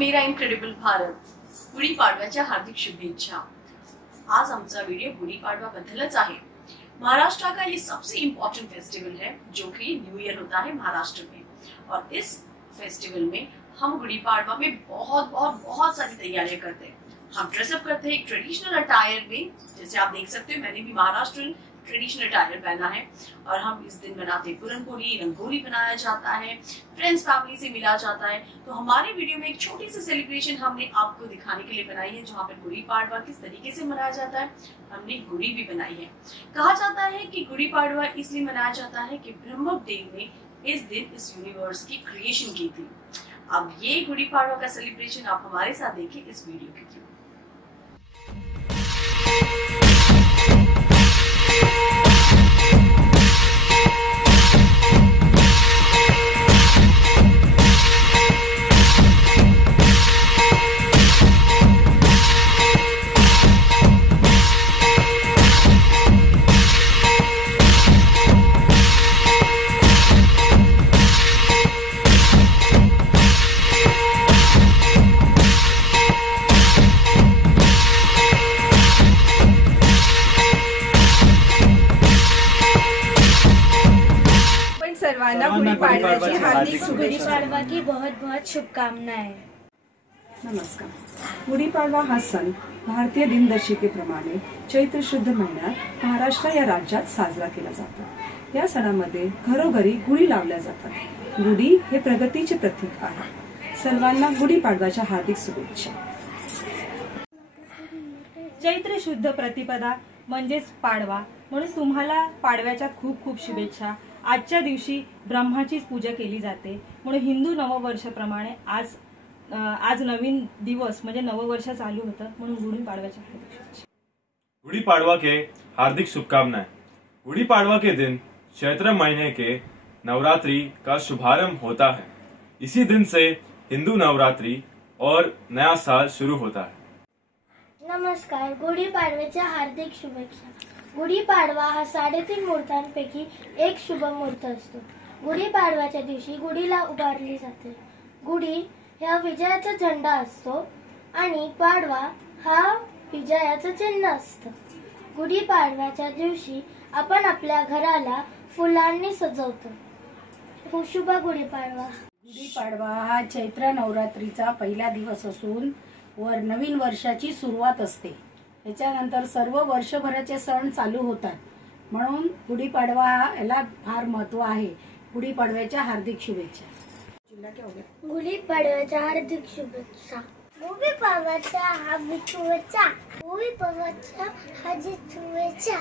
मेरा इनक्रेडिबल भारत, गुढीपाडव्याच्या हार्दिक शुभेच्छा। आज आमचा वीडियो गुढीपाडव्याबद्दलच आहे। महाराष्ट्र का ये सबसे इम्पोर्टेंट फेस्टिवल है जो कि न्यू ईयर होता है महाराष्ट्र में। और इस फेस्टिवल में हम गुढीपाडवा में बहुत सारी तैयारियां करते हैं। हम ड्रेसअप करते हैं एक ट्रेडिशनल अटायर में, जैसे आप देख सकते हो मैंने भी महाराष्ट्र ट्रेडिशनल अटायर पहना है। और हम इस दिन बनाते पुरनपोली, रंगोली बनाया जाता है, फ्रेंड्स फैमिली से मिला जाता है। तो हमारे वीडियो में एक छोटी सी सेलिब्रेशन हमने आपको दिखाने के लिए बनाई है, जहाँ पर गुड़ी पाड़वा किस तरीके से मनाया जाता है। हमने गुड़ी भी बनाई है। कहा जाता है कि गुड़ी पाड़वा इसलिए मनाया जाता है कि ब्रह्मदेव ने इस दिन इस यूनिवर्स की क्रिएशन की थी। अब ये गुड़ी पाड़वा का सेलिब्रेशन आप हमारे साथ देखिए इस वीडियो के थ्रू। गुड़ी पाडवा की बहुत शुभकामनाएं। नमस्कार। गुढीपाडवा हा सण भारतीय दिनदर्शिकेप्रमाणे चैत्र शुद्ध महिन्यात महाराष्ट्र या राज्यात साजरा केला जातो। या सणामध्ये घरोघरी गुढी लावल्या जातात। गुढी हे प्रगतीचे प्रतीक आहे। सर्वांना गुढीपाडव्याच्या हार्दिक शुभेच्छा। चैत्र शुद्ध प्रतिपदा म्हणजेच पाडवा, म्हणून तुम्हाला पाडव्याच्या खूप शुभेच्छा। आजच्या दिवशी ब्रह्माचीच पूजा केली जाते, म्हणून हिंदू नववर्षाप्रमाणे आज नवीन दिवस म्हणजे नववर्ष चालू होतं, म्हणून गुड़ी पाडव्याच्या हार्दिक शुभेच्छा। गुड़ी पाडवा के हार्दिक शुभकामनाएं। गुड़ी पाडवा के दिन चैत्र महीने के नवरात्रि का शुभारंभ होता है। इसी दिन से हिंदू नवरात्रि और नया साल शुरू होता है। नमस्कार। गुढी पाडव्याच्या हार्दिक शुभेच्छा। गुढी पाडवा हा 3.5 मुहूर्तांपैकी एक शुभ मुहूर्त असतो। गुढी पाडव्याच्या दिवशी गुढीला उभारली जाते। गुढी हा विजयाचा झेंडा असतो आणि पाडवा हा विजयाचं चिन्ह असतं। गुढी पाडव्याच्या दिवशी आपण आपल्या घराला फुलांनी सजवतो। शुभ गुढी पाडवा। गुढी पाडवा हा चैत्र नवरात्रीचा पहिला दिवस असून नवीन वर्षाची सुरुवात असते। याच्यानंतर सर्व वर्षभराचे सण चालू होतात, म्हणून गुढीपाडवा याला फार महत्व आहे। गुढीपाडव्याच्या हार्दिक शुभेच्छा। गुढीपाडव्याच्या हार्दिक शुभेच्छा। गुढीपाडव्याच्या हार्दिक शुभेच्छा। गुढीपाडव्याच्या हार्दिक शुभेच्छा।